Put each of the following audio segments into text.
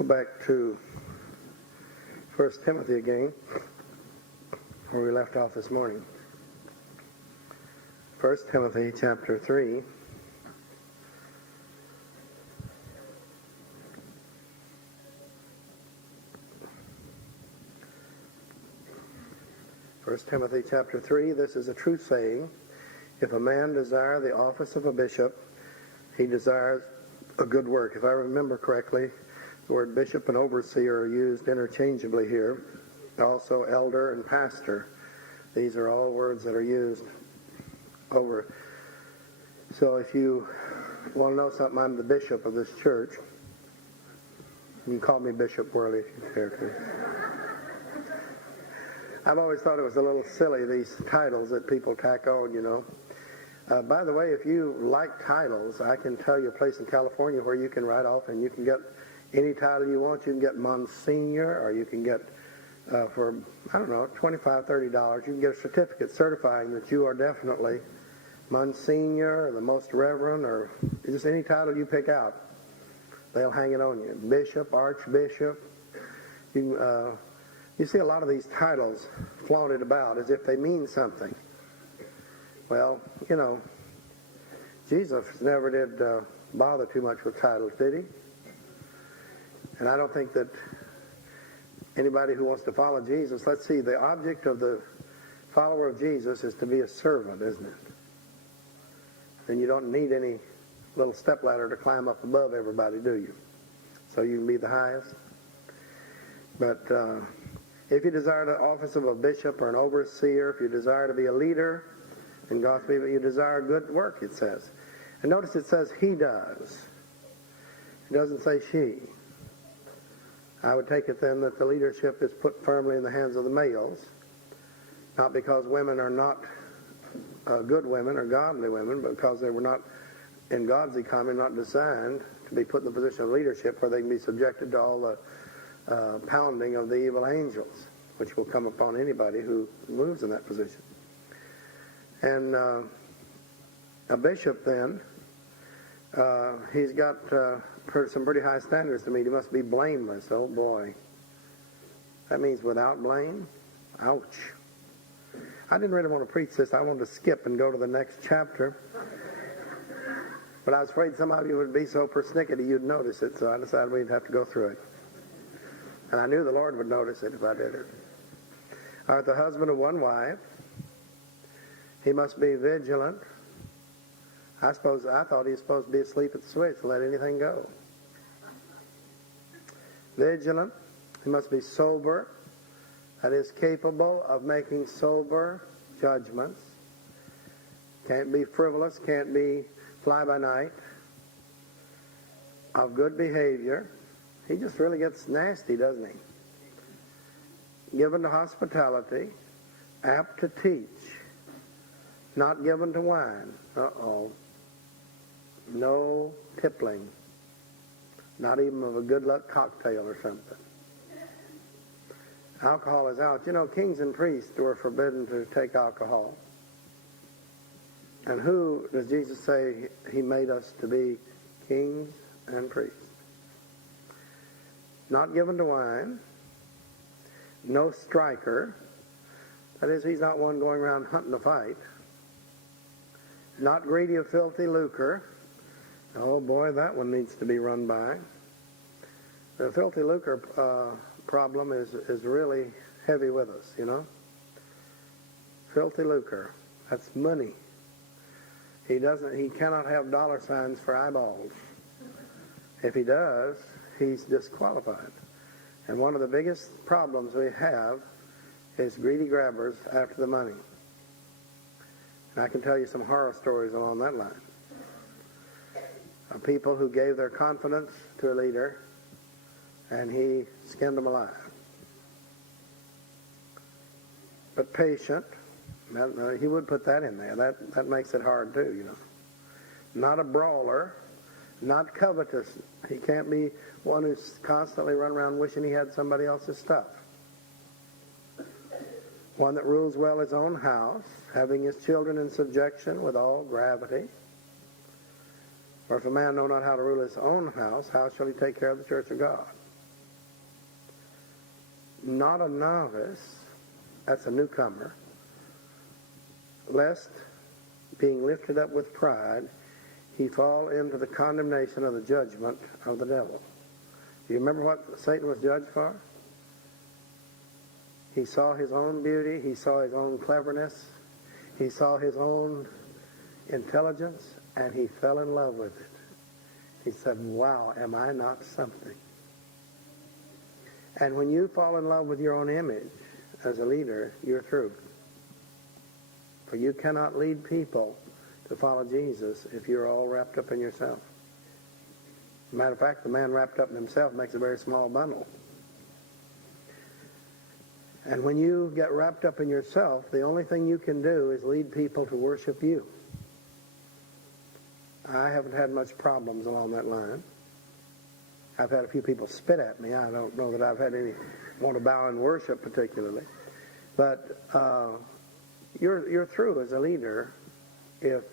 Go back to 1 Timothy again, where we left off this morning. 1 Timothy chapter 3. First Timothy chapter 3, this is a true saying. If a man desire the office of a bishop, he desires a good work. If I remember correctly, the word bishop and overseer are used interchangeably here. Also elder and pastor. These are all words that are used over. So if you want to know something, I'm the bishop of this church. You can call me Bishop Worley if you care to. I've always thought it was a little silly, these titles that people tack on, you know. By the way, if you like titles, I can tell you a place in California where you can write off and you can get any title you want. You can get Monsignor, or you can get, for, I don't know, $25, $30, you can get a certificate certifying that you are definitely Monsignor, or the Most Reverend, or just any title you pick out. They'll hang it on you. Bishop, Archbishop. You see a lot of these titles flaunted about as if they mean something. Well, you know, Jesus never did bother too much with titles, did he? And I don't think that anybody who wants to follow Jesus, let's see, the object of the follower of Jesus is to be a servant, isn't it? And you don't need any little stepladder to climb up above everybody, do you? So you can be the highest. But if you desire the office of a bishop or an overseer, if you desire to be a leader in God's people, you desire good work, it says. And notice it says he does. It doesn't say she. I would take it then that the leadership is put firmly in the hands of the males, not because women are not good women or godly women, but because they were not, in God's economy, not designed to be put in the position of leadership where they can be subjected to all the pounding of the evil angels, which will come upon anybody who moves in that position. And a bishop then, he's got some pretty high standards to meet. He must be blameless. Oh boy. That means without blame? Ouch. I didn't really want to preach this. I wanted to skip and go to the next chapter. But I was afraid some of you would be so persnickety you'd notice it, so I decided we'd have to go through it. And I knew the Lord would notice it if I did it. All right, the husband of one wife, he must be vigilant. I thought he was supposed to be asleep at the switch and let anything go. Vigilant. He must be sober. That is, capable of making sober judgments. Can't be frivolous. Can't be fly-by-night. Of good behavior. He just really gets nasty, doesn't he? Given to hospitality. Apt to teach. Not given to wine. Uh-oh. No tippling. Not even of a good luck cocktail or something. Alcohol is out. You know, kings and priests were forbidden to take alcohol. And who does Jesus say he made us to be? Kings and priests. Not given to wine. No striker. That is, he's not one going around hunting a fight. Not greedy of filthy lucre. Oh boy, that one needs to be run by. The filthy lucre problem is really heavy with us, you know. Filthy lucre. That's money. He cannot have dollar signs for eyeballs. If he does, he's disqualified. And one of the biggest problems we have is greedy grabbers after the money. And I can tell you some horror stories along that line. Of people who gave their confidence to a leader and he skinned them alive. But patient, he would put that in there. That makes it hard too, you know. Not a brawler, not covetous. He can't be one who's constantly running around wishing he had somebody else's stuff. One that rules well his own house, having his children in subjection with all gravity. For if a man know not how to rule his own house, how shall he take care of the church of God? not a novice, that's a newcomer, lest, being lifted up with pride, he fall into the condemnation of the judgment of the devil. Do you remember what Satan was judged for? He saw his own beauty, he saw his own cleverness, he saw his own intelligence, and he fell in love with it. He said, wow, am I not something? And when you fall in love with your own image as a leader, you're through. For you cannot lead people to follow Jesus if you're all wrapped up in yourself. Matter of fact, the man wrapped up in himself makes a very small bundle. And when you get wrapped up in yourself, the only thing you can do is lead people to worship you. I haven't had much problems along that line. I've had a few people spit at me. I don't know that I've had any want to bow in worship particularly. But you're through as a leader if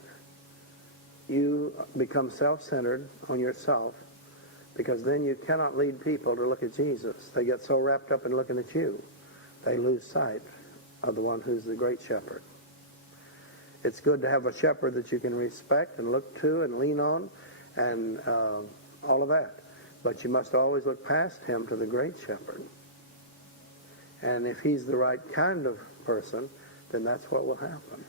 you become self-centered on yourself, because then you cannot lead people to look at Jesus. They get so wrapped up in looking at you, they lose sight of the one who's the great shepherd. It's good to have a shepherd that you can respect and look to and lean on and all of that. But you must always look past him to the great shepherd. And if he's the right kind of person, then that's what will happen.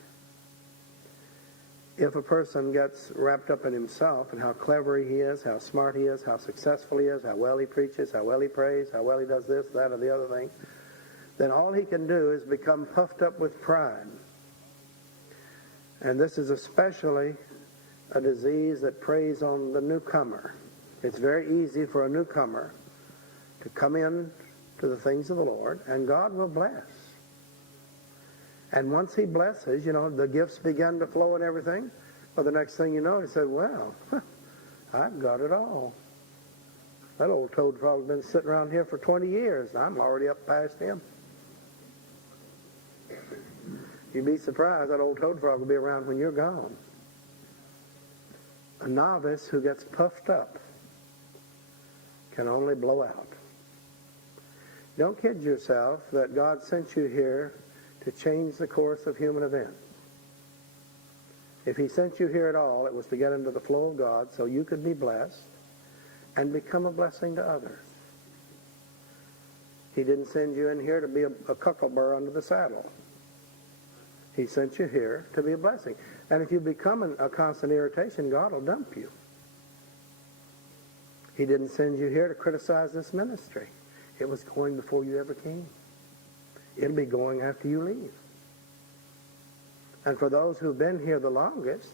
If a person gets wrapped up in himself and how clever he is, how smart he is, how successful he is, how well he preaches, how well he prays, how well he does this, that, or the other thing, then all he can do is become puffed up with pride. And this is especially a disease that preys on the newcomer. It's very easy for a newcomer to come in to the things of the Lord, and God will bless. And once he blesses, the gifts begin to flow and everything. Well, the next thing you know, he said, well, I've got it all. That old toad frog's been sitting around here for 20 years. I'm already up past him. You'd be surprised that old toad frog will be around when you're gone. A novice who gets puffed up can only blow out. Don't kid yourself that God sent you here to change the course of human events. If he sent you here at all, it was to get into the flow of God so you could be blessed and become a blessing to others. He didn't send you in here to be a cuckoldbur under the saddle. He sent you here to be a blessing. And if you become a constant irritation, God will dump you. He didn't send you here to criticize this ministry. It was going before you ever came. It'll be going after you leave. And for those who've been here the longest,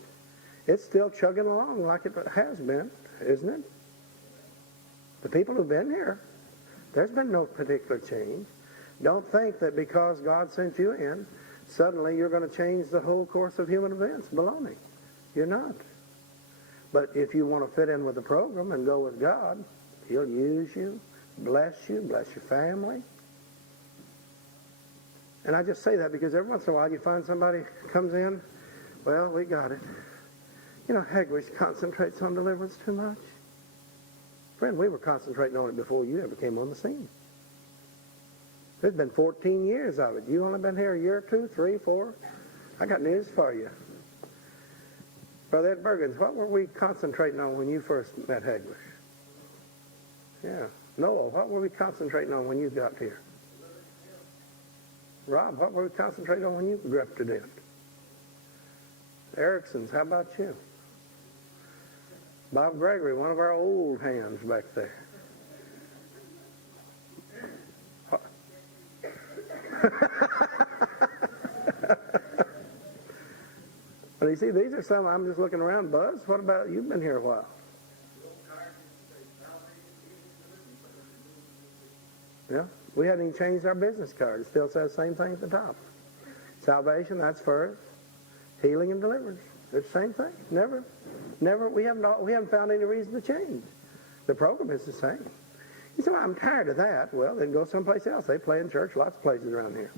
it's still chugging along like it has been, isn't it? The people who've been here, there's been no particular change. Don't think that because God sent you in, suddenly you're going to change the whole course of human events. Baloney. You're not. But if you want to fit in with the program and go with God, he'll use you, bless your family. And I just say that because every once in a while you find somebody comes in, well, we got it. Hegwish concentrates on deliverance too much. Friend, we were concentrating on it before you ever came on the scene. There's been 14 years of it. You only been here a year or two, 3, 4? I got news for you. Brother Ed Bergens, what were we concentrating on when you first met Hegwish? Yeah. Noah, what were we concentrating on when you got here? Rob, what were we concentrating on when you drifted in? Erickson's, how about you? Bob Gregory, one of our old hands back there. Well, you see, these are some, I'm just looking around. Buzz, what about, you've been here a while. Yeah, we hadn't even changed our business card. It still says the same thing at the top. Salvation, that's first. Healing and deliverance, it's the same thing. Never, we haven't found any reason to change. The program is the same. You say, well, I'm tired of that. Well, then go someplace else. They play in church, lots of places around here.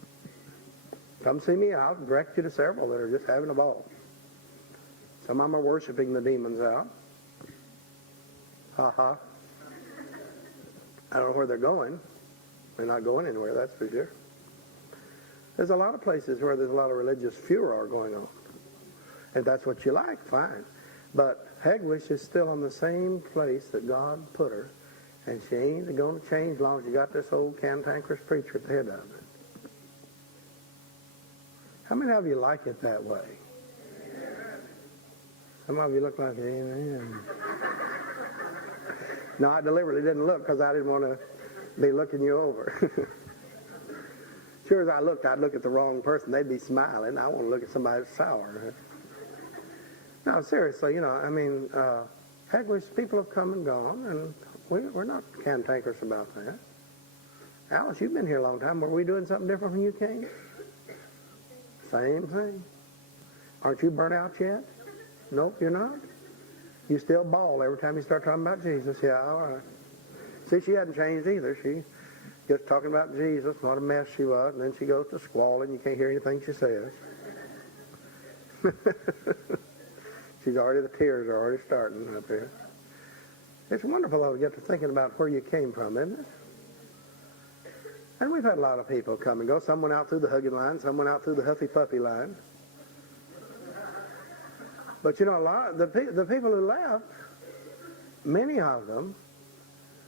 Come see me out and direct you to several that are just having a ball. Some of them are worshiping the demons out. Ha ha. I don't know where they're going. They're not going anywhere, that's for sure. There's a lot of places where there's a lot of religious furor going on. If that's what you like, fine. But Hegwish is still in the same place that God put her, and she ain't going to change as long as you got this old cantankerous preacher at the head of it. How many of you like it that way? Some of you look like, amen. No, I deliberately didn't look because I didn't want to be looking you over. Sure as I looked, I'd look at the wrong person. They'd be smiling. I want to look at somebody that's sour. No, seriously, Hegwish, people have come and gone, and we're not cantankerous about that. Alice, you've been here a long time. Were we doing something different when you came? Same thing. Aren't you burnt out yet? Nope, you're not. You still bawl every time you start talking about Jesus. Yeah, all right. See, she hadn't changed either. She just talking about Jesus, what a mess she was, and then she goes to squalling. You can't hear anything she says. The tears are already starting up here. It's wonderful, though, to get to thinking about where you came from, isn't it? And we've had a lot of people come and go. Some went out through the hugging line, some went out through the huffy puppy line. But a lot of the people who left, many of them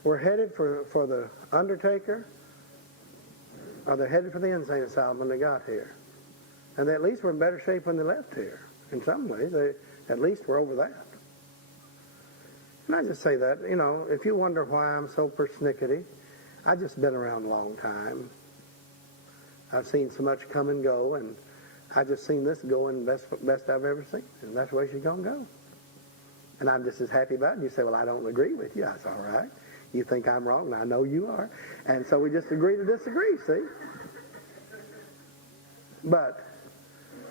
were headed for the undertaker, or they're headed for the insane asylum when they got here. And they at least were in better shape when they left here. In some ways, they at least were over that. And I just say that, if you wonder why I'm so persnickety, I've just been around a long time. I've seen so much come and go, and I just seen this going best I've ever seen, and that's the way she's going to go. And I'm just as happy about it. And you say, well, I don't agree with you. That's all right. You think I'm wrong, and I know you are. And so we just agree to disagree, see? But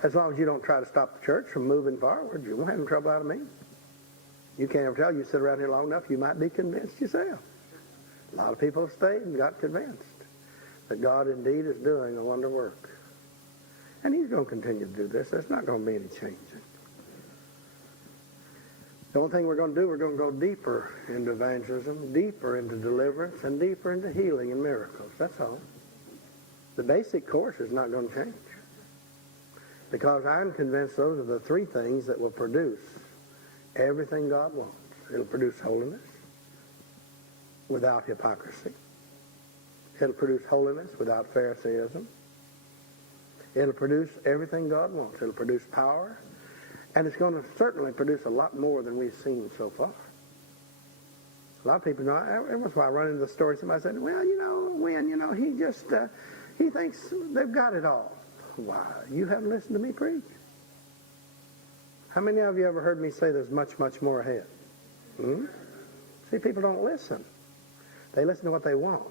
as long as you don't try to stop the church from moving forward, you won't have any trouble out of me. You can't ever tell. You sit around here long enough, you might be convinced yourself. A lot of people have stayed and got convinced that God indeed is doing a wonder work. And he's going to continue to do this. There's not going to be any changing. The only thing we're going to do, we're going to go deeper into evangelism, deeper into deliverance, and deeper into healing and miracles. That's all. The basic course is not going to change. Because I'm convinced those are the three things that will produce everything God wants. It'll produce holiness without hypocrisy. It'll produce holiness without Pharisaism. It'll produce everything God wants. It'll produce power. And it's going to certainly produce a lot more than we've seen so far. A lot of people every once in a while I run into the story, somebody said, well, he thinks they've got it all. Why, you haven't listened to me preach. How many of you ever heard me say there's much, much more ahead? See, people don't listen. They listen to what they want.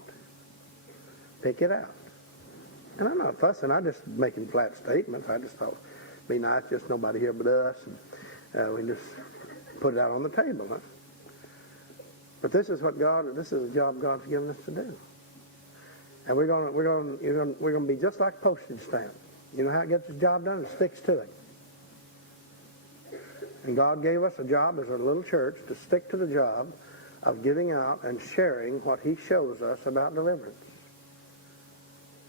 Pick it out. And I'm not fussing. I'm just making flat statements. I just thought it'd be nice, just nobody here but us. And we just put it out on the table. Huh? But this is the job God's given us to do. And we're going to be just like postage stamp. You know how it gets the job done? It sticks to it. And God gave us a job as a little church to stick to the job of giving out and sharing what he shows us about deliverance,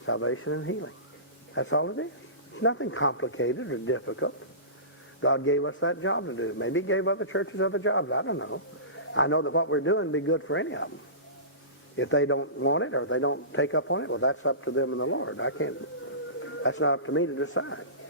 salvation, and healing. That's all it is. It's nothing complicated or difficult. God gave us that job to do. Maybe he gave other churches other jobs. I don't know. I know that what we're doing would be good for any of them. If they don't want it or they don't take up on it, well, that's up to them and the Lord. That's not up to me to decide.